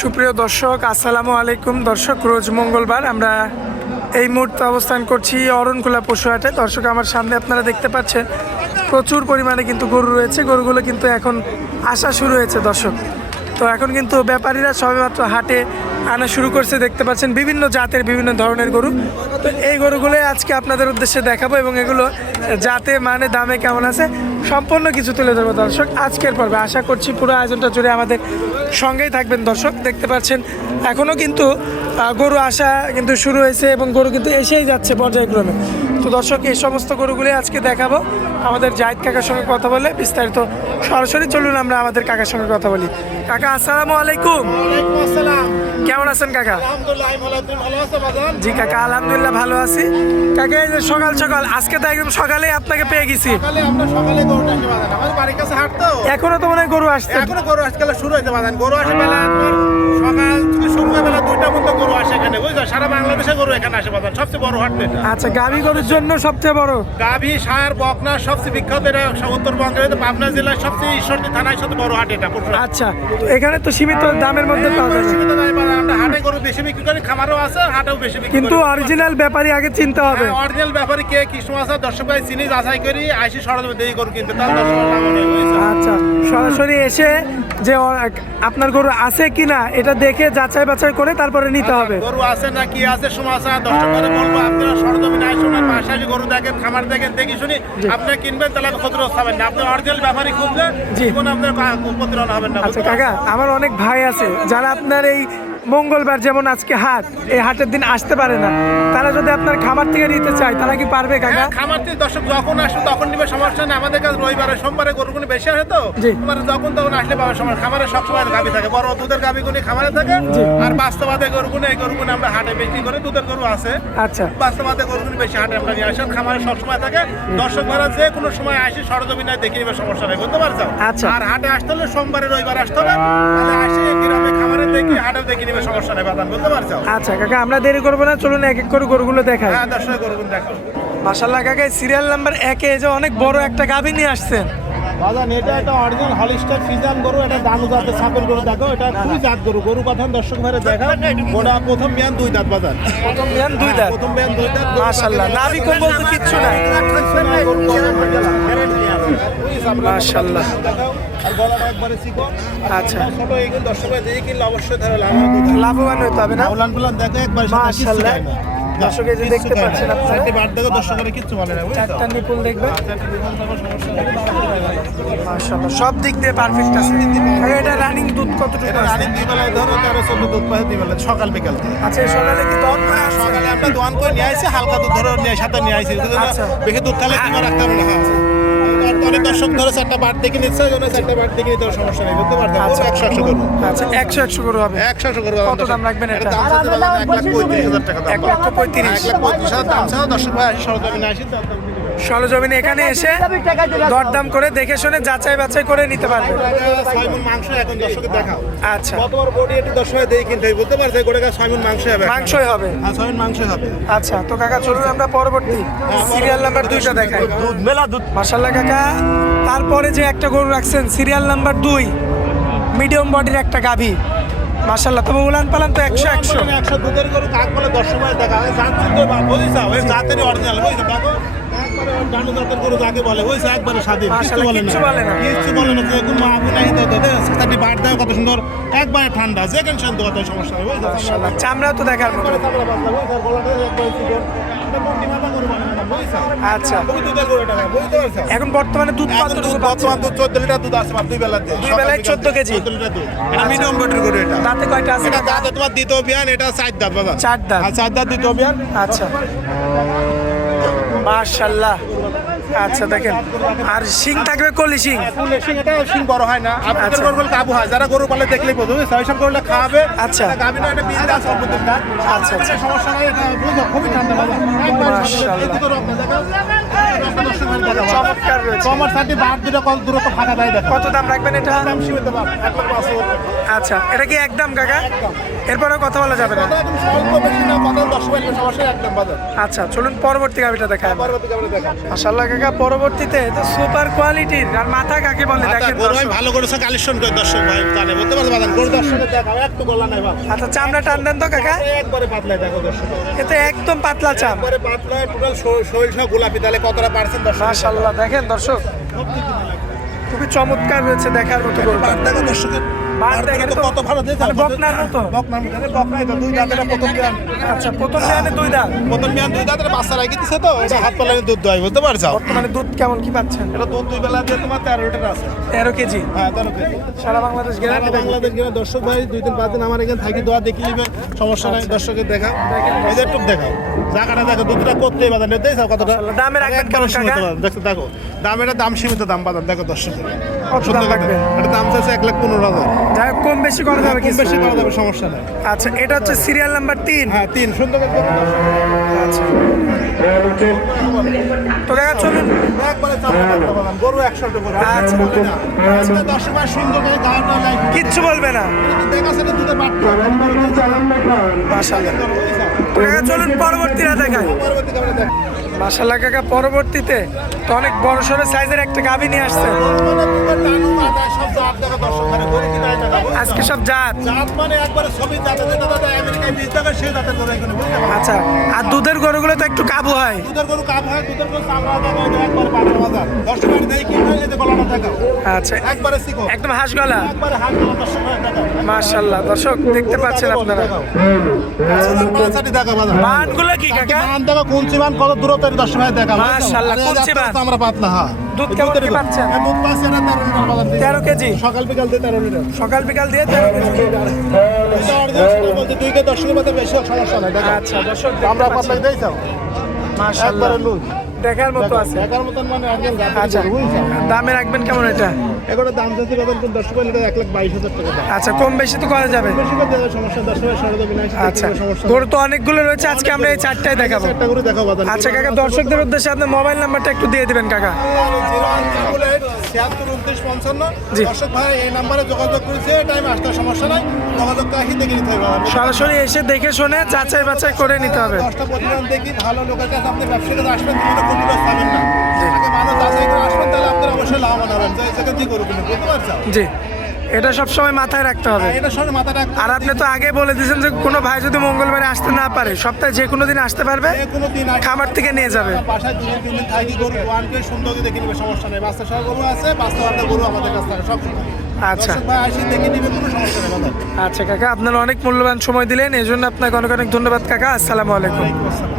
সুপ্রিয় দর্শক, আসসালামু আলাইকুম। দর্শক, রোজ মঙ্গলবার আমরা এই মুহূর্তে অবস্থান করছি অরণকুলা পশুহাটে। দর্শক, আমার সামনে আপনারা দেখতে পাচ্ছেন প্রচুর পরিমাণে কিন্তু গরু রয়েছে। গরুগুলো কিন্তু এখন আসা শুরু হয়েছে দর্শক। তো এখন কিন্তু ব্যাপারীরা সবেমাত্র হাটে আনা শুরু করছে। দেখতে পাচ্ছেন বিভিন্ন জাতের বিভিন্ন ধরনের গরু। তো এই গরুগুলোই আজকে আপনাদের উদ্দেশ্যে দেখাবো এবং এগুলো জাতে মানে দামে কেমন আছে সম্পূর্ণ কিছু তুলে ধরবো দর্শক আজকের পর্বে। আশা করছি পুরো আয়োজনটা জুড়ে আমাদের সঙ্গেই থাকবেন দর্শক। দেখতে পাচ্ছেন এখনও কিন্তু গরু আসা কিন্তু শুরু হয়েছে এবং গরু কিন্তু এসেই যাচ্ছে পর্যায়ক্রমে। তো দর্শক, এই সমস্ত গরুগুলি আজকে দেখাবো। আমাদের জাহিদ কাকার সঙ্গে কথা বলে বিস্তারিত সরাসরি চলুন আমরা আমাদের কাকার সঙ্গে কথা বলি। কাকা, আসসালামু আলাইকুম। কেমন আছেন কাকা? জি কাকা, আলহামদুলিল্লাহ ভালো আছি। কাকা, এই যে সকাল সকাল, আজকে তো একদম সকালেই আপনাকে পেয়ে গেছি। এখনো তো মনে হয় গরু আসছে। এখনো গরু আজকে শুরু হয়েছে বাজান। গরু আসে বেলা সকাল থেকে শুরু হয়ে বেলা 2টা পর্যন্ত গরু আসে এখানে, বুঝছো? সারা বাংলাদেশে গরু এখানে আসে বাজান। সবচেয়ে বড় হাট এটা। আচ্ছা, গাভী গরুর জন্য সবচেয়ে বড়। গাভী, ষাঁড়, বকনা সবচেয়ে বিখ্যাত এটা। উত্তরবঙ্গের পাবনা জেলার সবচেয়ে ঈশ্বরদী থানায় সবচেয়ে বড় হাট এটা। আচ্ছা, তো এখানে তো সীমিত দামের মধ্যে পাওয়া যাবে। সীমিত দামে বাজান। আমরা হাটে গরু বেশি বিক্রি করি, খামারও আছে, হাটেও বেশি বিক্রি করি। কিন্তু অরিজিনাল ব্যাপারী আগে চিনতে হবে। অরিজিনাল ব্যাপারে কে কি সমস্যা দর্শক ভাই চিনি যাচাই করি আইসি সরজমে দেই গরু কিনতে, তার দর্শক লাভ হয়, বুঝছো? আচ্ছা, সরাসরি এসে যে আপনার গরু আছে কিনা এটা দেখে যাচাই বাছাই করে তারপরে নিতে হবে। গরু আছে না কি আছে সমস্যা দর্শক ভাই বলবো, আপনারা সরজমিনে আইসুন, বাসায় গরু দেখেন, খামার দেখেন, দেখি শুনি আপনারা কিনবেন, তাহলে ক্ষতিগ্রস্ত হবেন না। আপনি অরিজিনাল ব্যাপারই খুঁজলে জীবন আপনার প্রতিরোধ হবেন না। আচ্ছা কাকা, আমার অনেক ভাই আছে যারা আপনার এই মঙ্গলবার যেমন আজকে হাট, এই হাটের দিন আসতে পারে না, তারা যদি আপনার খামার থেকে নিতে চায় তারা কি পারবে কাকা? খামার থেকে দর্শক যখন আসবে তখন নিবে, সমস্যা নেই। আমাদের কাছে রবিবারে সোমবারে গরুগুলো বেশি আসে, তো তোমার যখন তখন আসলে পাবে সময়। খামারে সবসময় গাভী থাকে, বড় দুধের গাভীগুলি খামারে থাকে, আর বাস্তবাদে গরুগুলো এই গরুগুলো আমরা হাটে বেশি করে, দুধের গরু আছে। আচ্ছা, বাস্তবাদে গরুগুলো বেশি হাটে আমরা নিয়ে আসি, খামারে সবসময় থাকে। দর্শক ভাড়া যে কোনো সময় আসি সরজমিনে দেখে নিবে, সমস্যা নেই, বুঝতে পারছো? আচ্ছা, আর হাটে আসতে হলে সোমবারে রবিবার আসতে হবে, তাহলে আসি গ্রামে খামারে দেখি, হাটেও দেখে নিবে, সমস্যা নেই বাদান, বুঝতে পারছো? আচ্ছা কাকা, আমরা দেরি করবো না, চলুন এক এক করে গরুগুলো দেখাই। হ্যাঁ দর্শক, গরুগুলো দেখো। মাশাআল্লাহ কাকা, সিরিয়াল নাম্বার 1 এ যে অনেক বড় একটা গাভী নিয়ে আসছেন। বাজান, এটা একটা অরিজিনাল হলিস্টার ফিজান গরু, এটা দানু জাতের ছাগল গরু। দেখো, এটা খুবই জাত গরু। গরু কথা দর্শক ভাইরা দেখা, ওটা প্রথম বিয়ান 2 দাঁত বাজান। প্রথম বিয়ান 2 দাঁত। প্রথম বিয়ান 2 দাঁত। মাশাআল্লাহ, নাভি কম্বল তো কিচ্ছু নাই। মাশাআল্লাহ, আর গলাটা একবারে চিকন। আচ্ছা, ছোট এইগুলো দর্শক ভাই দেখে কিনলে অবশ্যই তাহলে লাভবান হতে হবে না? উলান পুলান দেখো একবার। মাশাআল্লাহ, দর্শক এই যে দেখতে পাচ্ছেন আপনারা, চারটি বাট দেখো, দর্শকের কিচ্ছু বলে না, বুঝছো? চারটা নিপুল দেখবেন। চারটি নিপুল দেখো, সমস্যা নেই। মাশাআল্লাহ, সব দিক দিয়ে পারফেক্ট আছে। এটা রানিং দুধ কতটুকু এটা আছে? রানিং 2 বেলায় ধরো 13-14 দুধ পায় 2 বেলায়, সকাল বিকাল থেকে। আচ্ছা, এই সকালে কি দহন করে আসছে? সকালে আমরা দোয়ান করে নিয়ে আসি, হালকা দুধ ধরো নিয়ে সাথে নিয়ে আসি। আচ্ছা। বেশি দুধ তাহলে তোমার রাখতে হবে না। অনেক দর্শক ধরো 4টা বাট দেখে নিচ্ছে, 4টা বাট দেখে নিতে সমস্যা নেই, বুঝতে পারছো? আচ্ছা, 100 করবো। আচ্ছা, 100 করে হবে। 100 করবো। কত দাম রাখবেন এটা? দাম চাচ্ছে বাবা 1,35,000 টাকা দাম। 1,35,000 1,35,000 দাম চাও, দর্শক ভাই আসি সরজমিনে আসি। সরজমিনে এখানে এসে দরদাম করে দেখে শুনে যাচাই বাছাই করে নিতে পারবে। 6 মণ মাংস এখন দর্শকের দেখাও। আচ্ছা, কত বড় বডি, এটি দর্শক ভাই দেখে কিনতে হবে, বুঝতে পারছো? গোটাকা 6 মণ মাংস হবে। মাংসই হবে। হ্যাঁ, 6 মণ মাংস হবে। আচ্ছা, তো কাকা চলুন আমরা পরবর্তী সিরিয়াল নাম্বার 2টা দেখাই। দুধ মেলা দুধ। মাশাআল্লাহ কাকা, তারপরে যে একটা গরু রাখছেন সিরিয়াল নাম্বার 2, মিডিয়াম বডির একটা গাভী। মাশাআল্লাহ, তবে উলান পালান তো 100 দুধের গরু কাক বলে দর্শক ভাই দেখা হয়, জাত চিনতে বুঝিস, ওই জাতেরই অরিজিনাল, বুঝিস? দেখো একবারে ডানু জাতের গরু যাকে বলে, বুঝিস? একবারে স্বাধীন, কিছু বলে না, কিছু বলে না। যে কোনো আবু নাই সাথে বাট দেয় কত সুন্দর, একবারে ঠান্ডা, যে কেন শান্ত কত সমস্যা হয়, বুঝিস? মাশাআল্লাহ, চামড়া তো দেখার মতো। আচ্ছা, এখন বর্তমানে দুধ কতটুকু পাচ্ছেন? বর্তমান দুধ 14 লিটার দুধ আছে 2 বেলাতে। 2 বেলায় 14 কেজি। 14 লিটার দুধ। এটা মিডিয়াম বডির গরু। এটা দাঁতে কয়টা আছে? এটা দাঁতে তোমার দ্বিতীয় বিয়ান, এটা 4 দাঁত বাবা। 4 দাঁত। আর 4 দাঁত দ্বিতীয় বিয়ান। আচ্ছা, মাশাআল্লাহ। আচ্ছা দেখেন, আর শিং থাকবে কলি শিং। এটা শিং বড় হয় না, আপনাদের গরুগুলো কাবু হয়, যারা গরু পালে দেখলেই বোঝো, সব গরুগুলো খাওয়াবে। আচ্ছা, গাভী না, এটা বীজ দাস সম্পত্তির দাঁত। আচ্ছা, সমস্যা নাই, এটা বুঝো খুবই ঠান্ডা বাবা। চমৎকার রয়েছে। আমার সাথে বাদ দুটো কল দূরত্ব ফাঁকা দেয়। দেখো কত দাম রাখবেন এটা? দাম সীমিত দাম, 1,05,000। আচ্ছা, এটা কি একদম কাকা? এরপরেও কথা বলা যাবে না? একদম স্বল্প, বেশি না, 10 সমস্যা একদম বাজার। আচ্ছা, চলুন পরবর্তী গাভিটা দেখায়। পরবর্তী গাভী দেখা। মাশাআল্লাহ কাকা, কাকা পরবর্তীতে তো সুপার কোয়ালিটির আর মাথা কাকে বলে দেখেন গরু আমি দর্শক। ভালো করেছে কালেকশন করে দর্শক ভাই জানে বলতে পারছে বাদান গরু দর্শকের দেখাও একটু গলা নাই বাবা আচ্ছা চামড়া টান দেন তো কাকা, একবারে পাতলা দেখো দর্শক এতে একদম পাতলা চাম। একবারে পাতলা টোটাল শরীর সহ গোলাপি তাহলে কতটা পার্সেন্ট দর্শক মাশাআল্লাহ দেখেন দর্শক খুবই চমৎকার হয়েছে দেখার মতো গরু। বাদ দেখো দর্শকের বাদ দেখেন তো কত ভালো দেখো মানে বকনার মতো। বকনার মতো বকনাই তো দুই দাঁতের প্রথম বিয়ান আচ্ছা প্রথম বিয়ানে 2 দাঁত, প্রথম বিয়ান দুই দাঁতের বাচ্চা রাখি দিছে তো এটা হাত পালানি দুধ দই বুঝতে পারছো বর্তমানে দুধ কেমন কি পাচ্ছেন? এটা দুধ দুই বেলা দিয়ে তোমার 13 লিটার আছে 13 কেজি। হ্যাঁ 13 কেজি সারা বাংলাদেশ গ্যারান্টি থাকবে। বাংলাদেশ গেলে দর্শক ভাই 2-3-5 দিন আমার এখানে থাকি দোয়া দেখি নিবে সমস্যা নাই দর্শকের দেখা এদের টুক দেখাও জায়গাটা দেখো দুধটা করতেই বাজার নিতে চাও কতটা দামের রাখবেন কেমন কাকা? দেখো দেখো দামের দাম সীমিত দাম বাজার দেখো দর্শক কত দাম রাখবে? এটা দাম চাইছে 1,15,000 যাই হোক, কম বেশি করা যাবে কম কিছু। বেশি করা যাবে সমস্যা নাই আচ্ছা এটা হচ্ছে সিরিয়াল নাম্বার 3। হ্যাঁ 3 সুন্দর করে করুন দর্শক। আচ্ছা তো কাকা চলুন একবারে চাপা পাতলা বাদাম গরু 100 করে আচ্ছা। আজকে দর্শক ভাই সুন্দর করে গাওয়াটা লাইক কিচ্ছু বলবে না। দেখাছে না দুধের বাট্টা মাশাআল্লাহ তো কাকা চলুন পরবর্তীরা দেখাই। পরবর্তী ক্যামেরা দেখ মাশাআল্লাহ কাকা পরবর্তীতে তো অনেক বড় সড়ো সাইজের একটা গাভী নিয়ে আসছে মানে দুধের টানু মাথা সব জাত দেখা দর্শক মানে গরু কিনা দেখা আজকে সব জাত। জাত মানে একবারে ছবি জাতে যেটা দাদা আমেরিকায় 20 টাকা সেই জাতের গরু এখানে বুঝতে পারছেন আচ্ছা আর দুধের গরুগুলো তো একটু কাবু হয়। দুধের গরু কাপ হয় দুধের গরু চামড়া দেখা এটা একবারে পাতলা বাজার দর্শক আর দেখি কি হয় এই যে গলাটা দেখাও আচ্ছা একবারে সিকো একদম হাঁস গলা। একবারে হাত গলা দর্শক ভাই দেখাও মাশাআল্লাহ দর্শক দেখতে পাচ্ছেন আপনারা। পাঁচটি দেখা বাজার বানগুলো কি কাকা? মান দেখো কুঞ্চি মান কত দূরত্বের দর্শক ভাই দেখা মাশাআল্লাহ, কুঞ্চি বান। আমরা পাতলা হ্যাঁ দুধ কেমন কি পাচ্ছেন? দুধ পাচ্ছি এটা 13 লিটার বাজার 13 কেজি সকাল বিকাল দিয়ে 13 লিটার সকাল বিকাল দিয়ে 13 কেজি। বলতে দুই কে দর্শকের মধ্যে বেশি সমস্যা নাই দেখা আচ্ছা দর্শক আমরা দেখতে পাতলা পাচ্ছেন। দেই চাও মাশাআল্লাহ একবারে লুজ দেখার মতো আছে। একার মতন মানে একদম গাছ আচ্ছা দামে রাখবেন কেমন এটা? এগুলো দাম যাচ্ছে বাজার কোন দর্শক লিটার 1,22,000 টাকা দাম আচ্ছা কম বেশি তো করা যাবে। বেশি করে দেওয়ার সমস্যা দর্শকের সাড়ে দেবে না আচ্ছা সমস্যা গরু তো অনেকগুলো রয়েছে, আজকে আমরা এই 4টাই দেখাবো। একটা করে দেখাও বাজার আচ্ছা কাকা দর্শকদের উদ্দেশ্যে আপনার মোবাইল নাম্বারটা একটু দিয়ে দিবেন কাকা। 0-1-7-29-55 জি। দর্শক ভাই এই নাম্বারে যোগাযোগ করেছে টাইম আসতে সমস্যা নাই যোগাযোগ রাখি দেখে নিতে হবে সরাসরি এসে দেখে শুনে যাচাই বাছাই করে নিতে হবে। 10টা প্রতিদিন দেখি ভালো লোকের কাছে আপনি ব্যবসায়ীরা আসবেন জীবনে কোনো লস পাবেন না আগে মানুষ যাচাই করে আসবেন তাহলে আপনারা অবশ্যই লাভবান হবেন যে জায়গা কি করবেন বুঝতে পারছেন জি এটা সব সময় মাথায় রাখতে হবে। এটা সঙ্গে মাথা রাখতে আর আপনি তো আগে বলে দিয়েছেন যে কোনো ভাই যদি মঙ্গলবারে আসতে না পারে সপ্তাহে যে কোনো দিন আসতে পারবে, কোনো দিন খামার থেকে নিয়ে যাবে। বাসায় 2-3 দিন থাকি গরু ওয়ানকে সুন্দর করে দেখে নিবে সমস্যা নেই বাচ্চা সহ গরু আছে বাচ্চা বাচ্চা গরু আমাদের কাছে থাকে সব আচ্ছা দর্শক ভাই আসি দেখে নিবে কোনো সমস্যা নেই বাবা আচ্ছা কাকা আপনারা অনেক মূল্যবান সময় দিলেন, এই জন্য আপনাকে অনেক অনেক ধন্যবাদ কাকা। আসসালামু আলাইকুম। আসসালাম